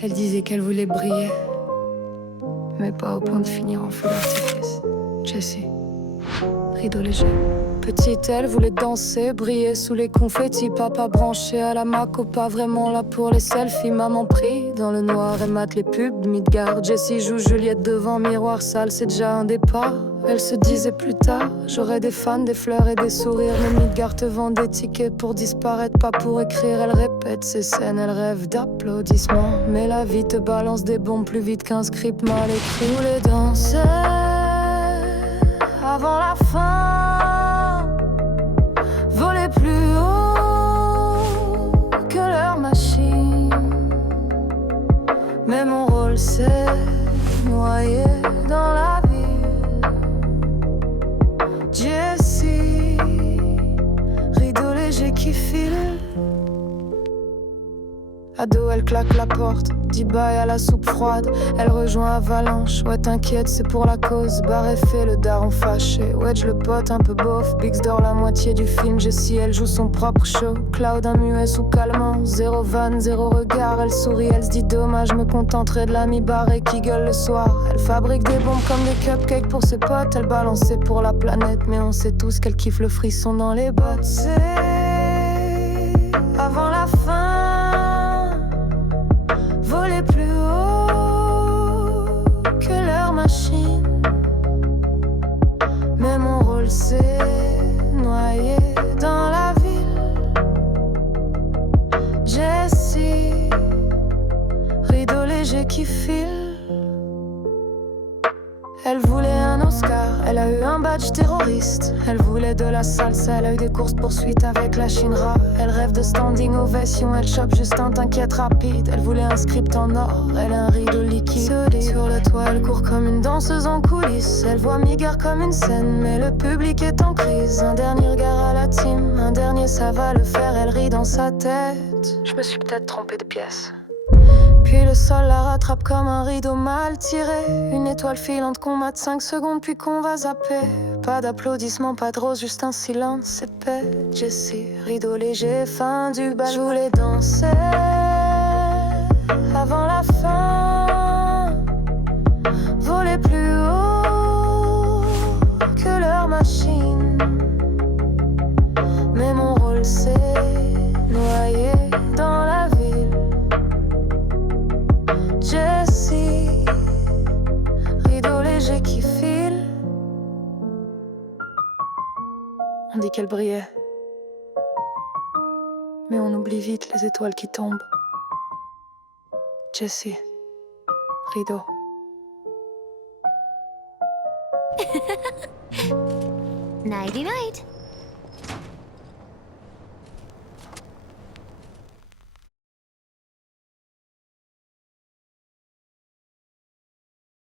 Elle disait qu'elle voulait briller, mais pas au point de finir en feu d'artifice. Jessie, rideau léger. Petite, elle voulait danser, briller sous les confettis. Papa branché à la Maco, pas vraiment là pour les selfies. Maman pris dans le noir et mate les pubs de Midgard. Jessie joue Juliette devant miroir sale, c'est déjà un départ. Elle se disait plus tard, j'aurai des fans, des fleurs et des sourires. Mais Midgard te vend des tickets pour disparaître, pas pour écrire. Elle répète ses scènes, elle rêve d'applaudissements. Mais la vie te balance des bombes plus vite qu'un script mal écrit. Où les danser avant la fin, voler plus haut que leur machine. Mais mon rôle c'est noyer dans la ville. Jessie, rideau léger qui file. Ado, elle claque la porte, dit bye à la soupe froide. Elle rejoint Avalanche, ouais t'inquiète c'est pour la cause. Barre fait le daron fâché, Wedge le pote un peu bof. Biggs dort la moitié du film, Jessie elle joue son propre show. Cloud un muet sous calmant, zéro van, zéro regard. Elle sourit, elle se dit dommage, me contenterai de l'ami barré qui gueule le soir. Elle fabrique des bombes comme des cupcakes pour ses potes. Elle balançait pour la planète, mais on sait tous qu'elle kiffe le frisson dans les bottes. C'est avant la fin, voler plus haut que leur machine. Mais mon rôle c'est noyer dans la ville. Jessie, rideau léger qui file. Elle voulait un Oscar, elle a eu un badge terroriste. Elle voulait de la salsa, elle a eu des courses-poursuites avec la Shinra. Elle rêve de standing ovation, elle chope juste un t'inquiète rapide. Elle voulait un script en or, elle a un rideau liquide. Sur le toit, elle court comme une danseuse en coulisses. Elle voit Midgard comme une scène, mais le public est en crise. Un dernier regard à la team, un dernier ça va le faire. Elle rit dans sa tête, je me suis peut-être trompée de pièce. Puis le sol la rattrape comme un rideau mal tiré. Une étoile filante qu'on mate 5 secondes puis qu'on va zapper. Pas d'applaudissements, pas de rose, juste un silence épais. Jessie, rideau léger, fin du bal. Je voulais danser avant la fin, voler plus haut que leur machine. Mais mon rôle c'est noyer dans la ville. Jessie, rideau léger qui file. On dit qu'elle brillait, mais on oublie vite les étoiles qui tombent. Jessie, rideau. Nighty night.